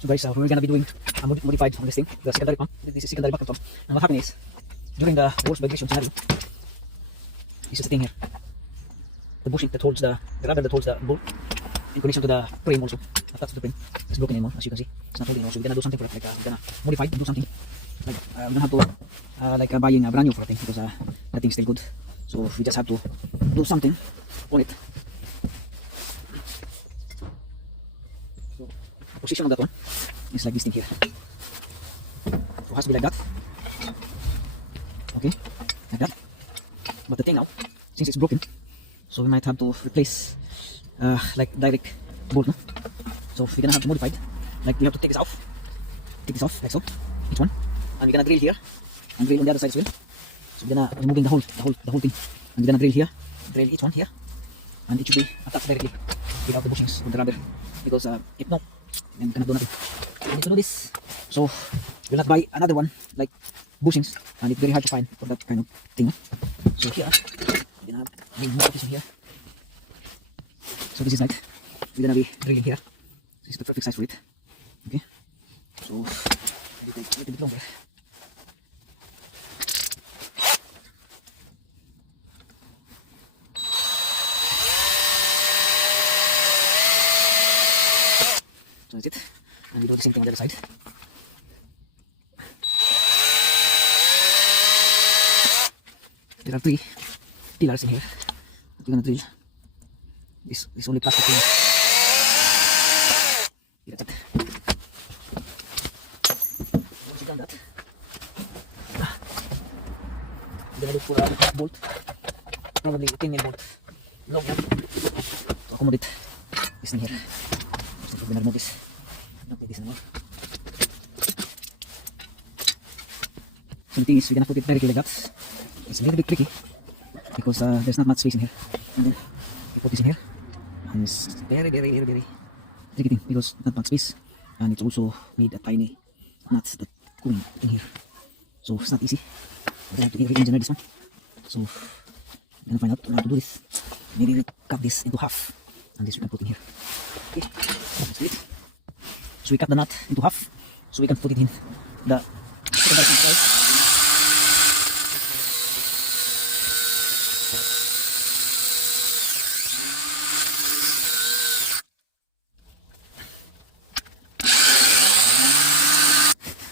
So guys, we're gonna be doing a modified on this thing, the secondary pump. This is secondary bucket pump. And what happened is, during the force vibration scenario, this is the thing here. The bushing that holds the rubber that holds the bolt in connection to the frame also. Attached to the frame. It's broken anymore, as you can see. It's not holding anymore. So we're gonna do something for it. Like we're gonna modify it, do something. Like we don't have to like buying a brand new for a thing because that thing's still good. So we just have to do something on it. So position on that one is like this thing here. So it has to be like that. Okay, like that. But the thing now, since it's broken, so we might have to replace like direct bolt, no? So we're gonna have to modify it. Like we have to take this off like so, each one, and we're gonna drill here and drill on the other side as well. So we're gonna removing the whole thing, and we're gonna drill here, drill each one here, and it should be attached directly without the bushings with the rubber, because if not, then we cannot do nothing. We need to do this. So we'll not buy another one like bushings, and it's very hard to find for that kind of thing. So here we're gonna have more position here. So this is like we're gonna be drilling here. This is the perfect size for it. Okay. So it will take a little bit longer. So that's it. And we do the same thing on the other side. There are 3 pillars in here that we're gonna drill. This only plastic thing. That's it. Once you've done that, I'm gonna look for a bolt, probably a 10mm bolt, long enough to accommodate this thing here. So we're gonna remove this. Not like this anymore. So the thing is, we're gonna put it directly like that. It's a little bit tricky because there's not much space in here. And then we put this in here, and it's very tricky thing because not much space, and it's also made a tiny nuts that going in here. So it's not easy. I have to re-engineer this one. So we're gonna find out how to do this. Maybe we cut this into half, and this we can put in here. Okay, let's do it. So we cut the nut into half, so we can put it in the secondary side.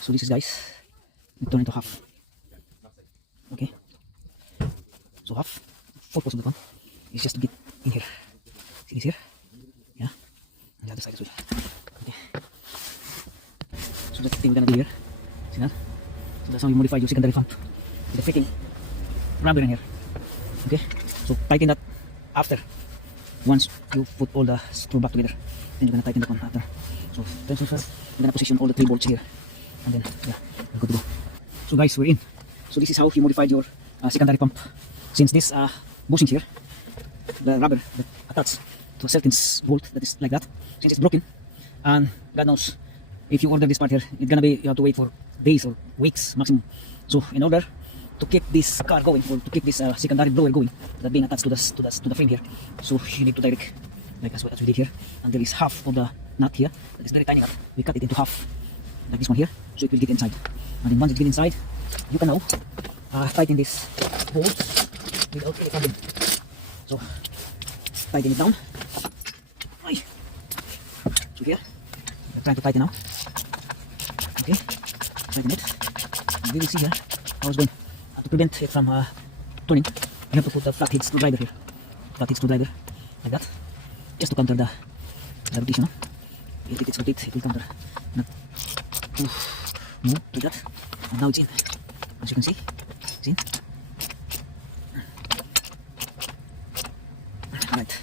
So this is, guys, we turn into half. Okay. So half, purpose of the one is just to get in here. See this here? Yeah. And the other side as well. Okay. So that's the thing we're gonna do here. See that? So that's how you modify your secondary pump. With the fitting rubber in here. Okay. So tighten that after. Once you put all the screw back together, then you're gonna tighten that one after. So tension first. We're gonna position all the 3 bolts here. And then, yeah, we're good to go. So guys, we're in. So this is how you modified your secondary pump. Since this bushing here, the rubber that attached to a Selkins bolt that is like that, since it's broken, and God knows, if you order this part here, it's gonna be, you have to wait for days or weeks maximum. So in order to keep this car going, or to keep this secondary blower going, that being attached to the frame here, so you need to direct, like as we did here, and there is half of the nut here that is very tiny nut. We cut it into half, like this one here, so it will get inside. And then once it gets inside, you can now tighten this bolt without any problem. So tighten it down. So here, we're trying to tighten now. Okay, tighten it. And we will see here how it's going. To prevent it from turning, you have to put a flathead screwdriver here. Flathead screwdriver, like that, just to counter the rotation. If it is complete, it will counter. Not move like that. And now it's in. As you can see, it's in. Alright.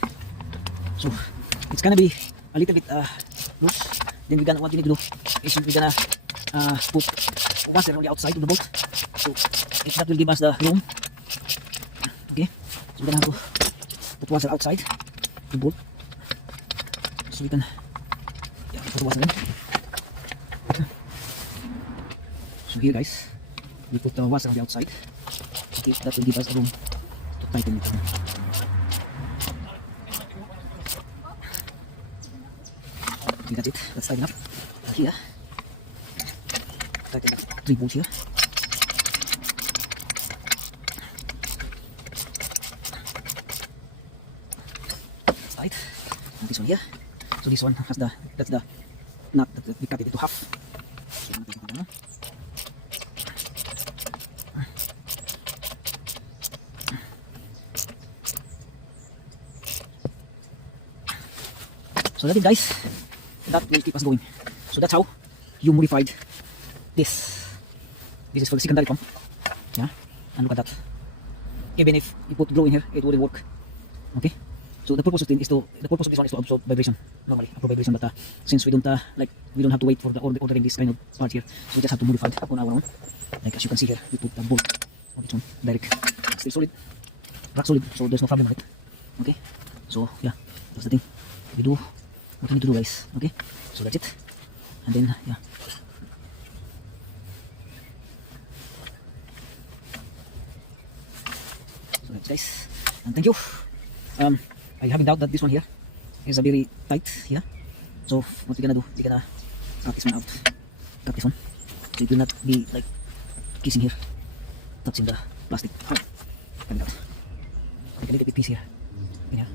So it's gonna be a little bit loose. Then what you need to do is we're gonna put washer on the outside of the bolt. So if that will give us the room. Okay. So we're gonna have to put washer outside the bolt. So we can put washer in. So here, guys, we put the washer on the outside. Okay, that will give us room to tighten it. Okay, that's it. That's tight enough. here. Tighten the 3 bolts here. It's tight. And this one here. So this one has that's the nut that we cut it into half. So, natin ito na. So that's it, guys. That will keep us going. So that's how you modified this. This is for the secondary pump. Yeah, and look at that. Even if you put glue in here, it wouldn't work. Okay. So the purpose of this one is to absorb vibration normally, absorb vibration. But since we don't we don't have to wait for the ordering this kind of part here, so we just have to modify it on our own. Like as you can see here, we put the bolt on its own, direct, still solid, rock solid. So there's no problem with it. Okay. So yeah, that's the thing. We do what you need to do, guys. Okay, so that's it. And then yeah, so that's guys, and thank you. I have in doubt that this one here is a very tight here. So what we're gonna do, we're gonna cut this one out, cut this one, so it will not be like kissing here, touching the plastic hard. Take a little bit piece here, in here.